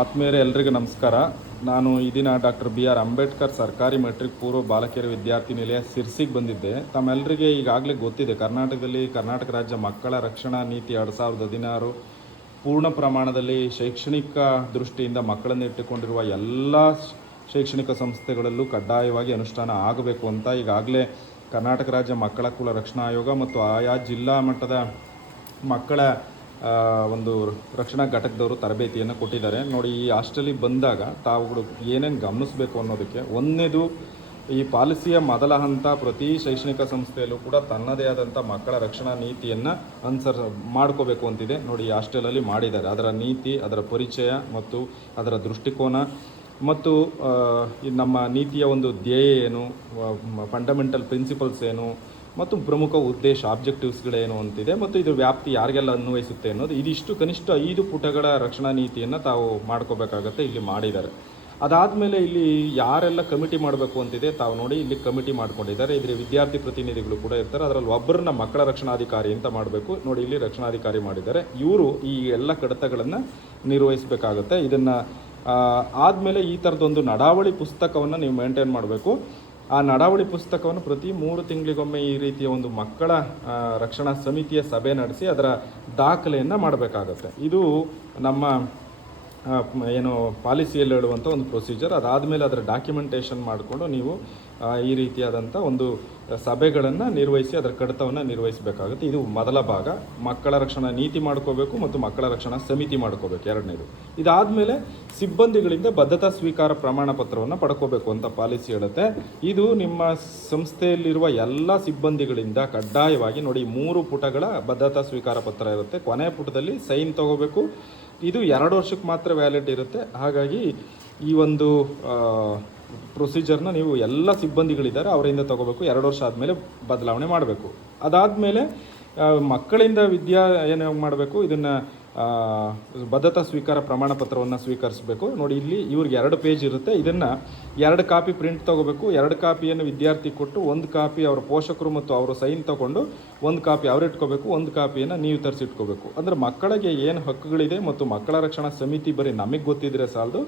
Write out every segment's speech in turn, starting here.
ಆತ್ಮೀಯರೇ, ಎಲ್ರಿಗೂ ನಮಸ್ಕಾರ. ನಾನು ಈ ದಿನ ಡಾಕ್ಟರ್ ಬಿ ಆರ್ ಅಂಬೇಡ್ಕರ್ ಸರ್ಕಾರಿ ಮೆಟ್ರಿಕ್ ಪೂರ್ವ ಬಾಲಕಿಯರ ವಿದ್ಯಾರ್ಥಿ ನಿಲಯ ಸಿರ್ಸಿಗೆ ಬಂದಿದ್ದೆ. ತಮ್ಮೆಲ್ಲರಿಗೆ ಈಗಾಗಲೇ ಗೊತ್ತಿದೆ, ಕರ್ನಾಟಕದಲ್ಲಿ ಕರ್ನಾಟಕ ರಾಜ್ಯ ಮಕ್ಕಳ ರಕ್ಷಣಾ ನೀತಿ ಎರಡು ಸಾವಿರದ ಹದಿನಾರು ಪೂರ್ಣ ಪ್ರಮಾಣದಲ್ಲಿ ಶೈಕ್ಷಣಿಕ ದೃಷ್ಟಿಯಿಂದ ಮಕ್ಕಳನ್ನು ಇಟ್ಟುಕೊಂಡಿರುವ ಎಲ್ಲ ಶೈಕ್ಷಣಿಕ ಸಂಸ್ಥೆಗಳಲ್ಲೂ ಕಡ್ಡಾಯವಾಗಿ ಅನುಷ್ಠಾನ ಆಗಬೇಕು ಅಂತ ಈಗಾಗಲೇ ಕರ್ನಾಟಕ ರಾಜ್ಯ ಮಕ್ಕಳ ಕುಲ ರಕ್ಷಣಾ ಆಯೋಗ ಮತ್ತು ಆಯಾ ಜಿಲ್ಲಾ ಮಟ್ಟದ ಮಕ್ಕಳ ಒಂದು ರಕ್ಷಣಾ ಘಟಕದವರು ತರಬೇತಿಯನ್ನು ಕೊಟ್ಟಿದ್ದಾರೆ. ನೋಡಿ, ಈ ಹಾಸ್ಟೆಲಿಗೆ ಬಂದಾಗ ತಾವುಗಳು ಏನೇನು ಗಮನಿಸಬೇಕು ಅನ್ನೋದಕ್ಕೆ ಒಂದನೇದು ಈ ಪಾಲಿಸಿಯ ಮೊದಲ ಹಂತ ಪ್ರತಿ ಶೈಕ್ಷಣಿಕ ಸಂಸ್ಥೆಯಲ್ಲೂ ಕೂಡ ತನ್ನದೇ ಆದಂಥ ಮಕ್ಕಳ ರಕ್ಷಣಾ ನೀತಿಯನ್ನು ಅನುಸರ್ ಮಾಡ್ಕೋಬೇಕು ಅಂತಿದೆ. ನೋಡಿ, ಈ ಹಾಸ್ಟೆಲಲ್ಲಿ ಮಾಡಿದ್ದಾರೆ. ಅದರ ನೀತಿ, ಅದರ ಪರಿಚಯ ಮತ್ತು ಅದರ ದೃಷ್ಟಿಕೋನ ಮತ್ತು ನಮ್ಮ ನೀತಿಯ ಒಂದು ಧ್ಯೇಯ ಏನು ಫಂಡಮೆಂಟಲ್ ಪ್ರಿನ್ಸಿಪಲ್ಸ್ ಏನು ಮತ್ತು ಪ್ರಮುಖ ಉದ್ದೇಶ ಆಬ್ಜೆಕ್ಟಿವ್ಸ್ಗಳೇನು ಅಂತಿದೆ ಮತ್ತು ಇದು ವ್ಯಾಪ್ತಿ ಯಾರಿಗೆಲ್ಲ ಅನ್ವಯಿಸುತ್ತೆ ಅನ್ನೋದು ಇದಿಷ್ಟು ಕನಿಷ್ಠ ಐದು ಪುಟಗಳ ರಕ್ಷಣಾ ನೀತಿಯನ್ನು ತಾವು ಮಾಡ್ಕೋಬೇಕಾಗತ್ತೆ ಇಲ್ಲಿ ಮಾಡಿದ್ದಾರೆ. ಅದಾದಮೇಲೆ ಇಲ್ಲಿ ಯಾರೆಲ್ಲ ಕಮಿಟಿ ಮಾಡಬೇಕು ಅಂತಿದೆ ತಾವು ನೋಡಿ ಇಲ್ಲಿ ಕಮಿಟಿ ಮಾಡ್ಕೊಂಡಿದ್ದಾರೆ. ಇದ್ರೆ ವಿದ್ಯಾರ್ಥಿ ಪ್ರತಿನಿಧಿಗಳು ಕೂಡ ಇರ್ತಾರೆ. ಅದರಲ್ಲಿ ಒಬ್ಬರನ್ನ ಮಕ್ಕಳ ರಕ್ಷಣಾಧಿಕಾರಿ ಅಂತ ಮಾಡಬೇಕು. ನೋಡಿ ಇಲ್ಲಿ ರಕ್ಷಣಾಧಿಕಾರಿ ಮಾಡಿದ್ದಾರೆ. ಇವರು ಈ ಎಲ್ಲ ಕಡತಗಳನ್ನು ನಿರ್ವಹಿಸಬೇಕಾಗುತ್ತೆ. ಇದನ್ನು ಆದಮೇಲೆ ಈ ಥರದೊಂದು ನಡಾವಳಿ ಪುಸ್ತಕವನ್ನು ನೀವು ಮೇಂಟೈನ್ ಮಾಡಬೇಕು. ಆ ನಡಾವಳಿ ಪುಸ್ತಕವನ್ನು ಪ್ರತಿ ಮೂರು ತಿಂಗಳಿಗೊಮ್ಮೆ ಈ ರೀತಿಯ ಒಂದು ಮಕ್ಕಳ ರಕ್ಷಣಾ ಸಮಿತಿಯ ಸಭೆ ನಡೆಸಿ ಅದರ ದಾಖಲೆಯನ್ನು ಮಾಡಬೇಕಾಗತ್ತೆ. ಇದು ನಮ್ಮ ಏನು ಪಾಲಿಸಿಯಲ್ಲಿ ಹೇಳುವಂಥ ಒಂದು ಪ್ರೊಸೀಜರ್ ಅದಾದಮೇಲೆ ಅದರ ಡಾಕ್ಯುಮೆಂಟೇಷನ್ ಮಾಡಿಕೊಂಡು ನೀವು ಈ ರೀತಿಯಾದಂಥ ಒಂದು ಸಭೆಗಳನ್ನು ನಿರ್ವಹಿಸಿ, ಅದರ ಕಡತವನ್ನು ನಿರ್ವಹಿಸಬೇಕಾಗುತ್ತೆ. ಇದು ಮೊದಲ ಭಾಗ. ಮಕ್ಕಳ ರಕ್ಷಣಾ ನೀತಿ ಮಾಡ್ಕೋಬೇಕು ಮತ್ತು ಮಕ್ಕಳ ರಕ್ಷಣಾ ಸಮಿತಿ ಮಾಡ್ಕೋಬೇಕು ಎರಡನೇದು. ಇದಾದಮೇಲೆ ಸಿಬ್ಬಂದಿಗಳಿಂದ ಬದ್ಧತಾ ಸ್ವೀಕಾರ ಪ್ರಮಾಣ ಪತ್ರವನ್ನು ಪಡ್ಕೋಬೇಕು ಅಂತ ಪಾಲಿಸಿ ಹೇಳುತ್ತೆ. ಇದು ನಿಮ್ಮ ಸಂಸ್ಥೆಯಲ್ಲಿರುವ ಎಲ್ಲ ಸಿಬ್ಬಂದಿಗಳಿಂದ ಕಡ್ಡಾಯವಾಗಿ ನೋಡಿ, ಮೂರು ಪುಟಗಳ ಬದ್ಧತಾ ಸ್ವೀಕಾರ ಪತ್ರ ಇರುತ್ತೆ. ಕೊನೆಯ ಪುಟದಲ್ಲಿ ಸೈನ್ ತಗೋಬೇಕು. ಇದು ಎರಡು ವರ್ಷಕ್ಕೆ ಮಾತ್ರ ವ್ಯಾಲಿಡ್ ಇರುತ್ತೆ. ಹಾಗಾಗಿ ಈ ಒಂದು ಪ್ರೊಸೀಜರ್ನ ನೀವು ಎಲ್ಲ ಸಿಬ್ಬಂದಿಗಳಿದ್ದಾರೆ, ಅವರಿಂದ ತಗೋಬೇಕು. ಎರಡು ವರ್ಷ ಆದಮೇಲೆ ಬದಲಾವಣೆ ಮಾಡಬೇಕು. ಅದಾದಮೇಲೆ ಮಕ್ಕಳಿಂದ ವಿದ್ಯಾ, ಏನು ಮಾಡಬೇಕು? ಇದನ್ನು ಬದ್ಧತಾ ಸ್ವೀಕಾರ ಪ್ರಮಾಣ ಪತ್ರವನ್ನು ಸ್ವೀಕರಿಸಬೇಕು. ನೋಡಿ, ಇಲ್ಲಿ ಇವ್ರಿಗೆ ಎರಡು ಪೇಜ್ ಇರುತ್ತೆ. ಇದನ್ನು ಎರಡು ಕಾಪಿ ಪ್ರಿಂಟ್ ತಗೋಬೇಕು. ಎರಡು ಕಾಪಿಯನ್ನು ವಿದ್ಯಾರ್ಥಿ ಕೊಟ್ಟು, ಒಂದು ಕಾಪಿ ಅವರ ಪೋಷಕರು ಮತ್ತು ಅವರು ಸೈನ್ ತಗೊಂಡು, ಒಂದು ಕಾಪಿ ಅವ್ರು ಇಟ್ಕೋಬೇಕು, ಒಂದು ಕಾಪಿಯನ್ನು ನೀವು ತರಿಸಿಟ್ಕೋಬೇಕು. ಅಂದರೆ ಮಕ್ಕಳಿಗೆ ಏನು ಹಕ್ಕುಗಳಿದೆ ಮತ್ತು ಮಕ್ಕಳ ರಕ್ಷಣಾ ಸಮಿತಿ ಬರೀ ನಮಗೆ ಗೊತ್ತಿದ್ರೆ ಸಾಲದು.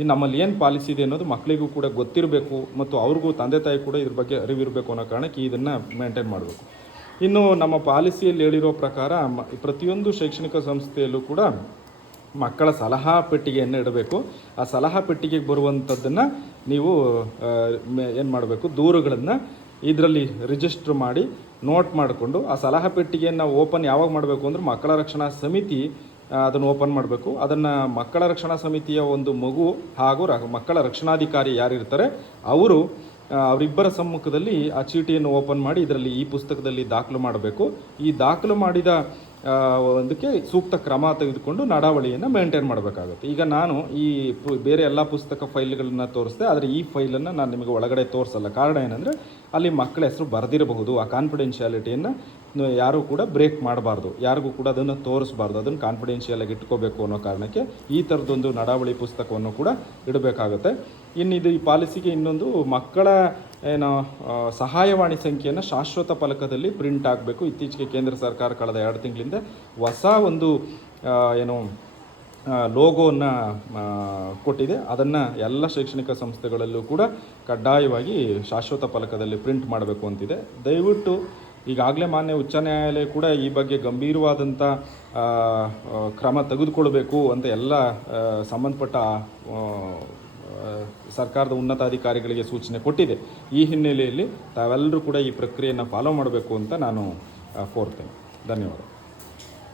ಈ ನಮ್ಮಲ್ಲಿ ಏನು ಪಾಲಿಸಿ ಇದೆ ಅನ್ನೋದು ಮಕ್ಕಳಿಗೂ ಕೂಡ ಗೊತ್ತಿರಬೇಕು ಮತ್ತು ಅವ್ರಿಗೂ ತಂದೆ ತಾಯಿ ಕೂಡ ಇದ್ರ ಬಗ್ಗೆ ಅರಿವಿರಬೇಕು ಅನ್ನೋ ಕಾರಣಕ್ಕೆ ಇದನ್ನು ಮೇಂಟೈನ್ ಮಾಡಬೇಕು. ಇನ್ನು ನಮ್ಮ ಪಾಲಿಸಿಯಲ್ಲಿ ಹೇಳಿರೋ ಪ್ರಕಾರ ಪ್ರತಿಯೊಂದು ಶೈಕ್ಷಣಿಕ ಸಂಸ್ಥೆಯಲ್ಲೂ ಕೂಡ ಮಕ್ಕಳ ಸಲಹಾ ಪೆಟ್ಟಿಗೆಯನ್ನು ಇಡಬೇಕು. ಆ ಸಲಹಾ ಪೆಟ್ಟಿಗೆಗೆ ಬರುವಂಥದ್ದನ್ನು ನೀವು ಏನು ಮಾಡಬೇಕು? ದೂರುಗಳನ್ನು ಇದರಲ್ಲಿ ರಿಜಿಸ್ಟ್ರ್ ಮಾಡಿ ನೋಟ್ ಮಾಡಿಕೊಂಡು ಆ ಸಲಹಾ ಪೆಟ್ಟಿಗೆಯನ್ನು ಓಪನ್ ಯಾವಾಗ ಮಾಡಬೇಕು ಅಂದರೆ ಮಕ್ಕಳ ರಕ್ಷಣಾ ಸಮಿತಿ ಅದನ್ನು ಓಪನ್ ಮಾಡಬೇಕು. ಅದನ್ನು ಮಕ್ಕಳ ರಕ್ಷಣಾ ಸಮಿತಿಯ ಒಂದು ಮಗು ಹಾಗೂ ಮಕ್ಕಳ ರಕ್ಷಣಾಧಿಕಾರಿ ಯಾರಿರ್ತಾರೆ, ಅವರು ಅವರಿಬ್ಬರ ಸಮ್ಮುಖದಲ್ಲಿ ಆ ಚೀಟಿಯನ್ನು ಓಪನ್ ಮಾಡಿ ಇದರಲ್ಲಿ ಈ ಪುಸ್ತಕದಲ್ಲಿ ದಾಖಲು ಮಾಡಬೇಕು. ಈ ದಾಖಲು ಮಾಡಿದ ಒಂದಕ್ಕೆ ಸೂಕ್ತ ಕ್ರಮ ತೆಗೆದುಕೊಂಡು ನಡಾವಳಿಯನ್ನು ಮೇಂಟೈನ್ ಮಾಡಬೇಕಾಗುತ್ತೆ. ಈಗ ನಾನು ಈ ಬೇರೆ ಎಲ್ಲ ಪುಸ್ತಕ ಫೈಲ್ಗಳನ್ನು ತೋರಿಸಿದೆ, ಆದರೆ ಈ ಫೈಲನ್ನು ನಾನು ನಿಮಗೆ ಒಳಗಡೆ ತೋರಿಸಲ್ಲ. ಕಾರಣ ಏನಂದರೆ, ಅಲ್ಲಿ ಮಕ್ಕಳ ಹೆಸರು ಬರೆದಿರಬಹುದು, ಆ ಕಾನ್ಫಿಡೆನ್ಷಿಯಾಲಿಟಿಯನ್ನು ಯಾರೂ ಕೂಡ ಬ್ರೇಕ್ ಮಾಡಬಾರ್ದು. ಯಾರಿಗೂ ಕೂಡ ಅದನ್ನು ತೋರಿಸಬಾರ್ದು. ಅದನ್ನು ಕಾನ್ಫಿಡೆನ್ಷಿಯಲ್ ಆಗಿ ಇಟ್ಕೋಬೇಕು ಅನ್ನೋ ಕಾರಣಕ್ಕೆ ಈ ಥರದೊಂದು ನಡಾವಳಿ ಪುಸ್ತಕವನ್ನು ಕೂಡ ಇಡಬೇಕಾಗುತ್ತೆ. ಇನ್ನು ಇದು ಈ ಪಾಲಿಸಿಗೆ ಇನ್ನೊಂದು ಮಕ್ಕಳ ಏನು ಸಹಾಯವಾಣಿ ಸಂಖ್ಯೆಯನ್ನು ಶಾಶ್ವತ ಫಲಕದಲ್ಲಿ ಪ್ರಿಂಟ್ ಆಗಬೇಕು. ಇತ್ತೀಚೆಗೆ ಕೇಂದ್ರ ಸರ್ಕಾರ ಕಳೆದ ಎರಡು ತಿಂಗಳಿಂದ ಹೊಸ ಒಂದು ಏನು ಲೋಗೋವನ್ನು ಕೊಟ್ಟಿದೆ. ಅದನ್ನು ಎಲ್ಲ ಶೈಕ್ಷಣಿಕ ಸಂಸ್ಥೆಗಳಲ್ಲೂ ಕೂಡ ಕಡ್ಡಾಯವಾಗಿ ಶಾಶ್ವತ ಫಲಕದಲ್ಲಿ ಪ್ರಿಂಟ್ ಮಾಡಬೇಕು ಅಂತಿದೆ. ದಯವಿಟ್ಟು ಈಗಾಗಲೇ ಮಾನ್ಯ ಉಚ್ಚ ನ್ಯಾಯಾಲಯ ಕೂಡ ಈ ಬಗ್ಗೆ ಗಂಭೀರವಾದಂಥ ಕ್ರಮ ತೆಗೆದುಕೊಳ್ಬೇಕು ಅಂತ ಎಲ್ಲ ಸಂಬಂಧಪಟ್ಟ ಸರ್ಕಾರದ ಉನ್ನತಾಧಿಕಾರಿಗಳಿಗೆ ಸೂಚನೆ ಕೊಟ್ಟಿದೆ. ಈ ಹಿನ್ನೆಲೆಯಲ್ಲಿ ತಾವೆಲ್ಲರೂ ಕೂಡ ಈ ಪ್ರಕ್ರಿಯೆಯನ್ನು ಫಾಲೋ ಮಾಡಬೇಕು ಅಂತ ನಾನು ಕೋರ್ತೇನೆ. ಧನ್ಯವಾದ.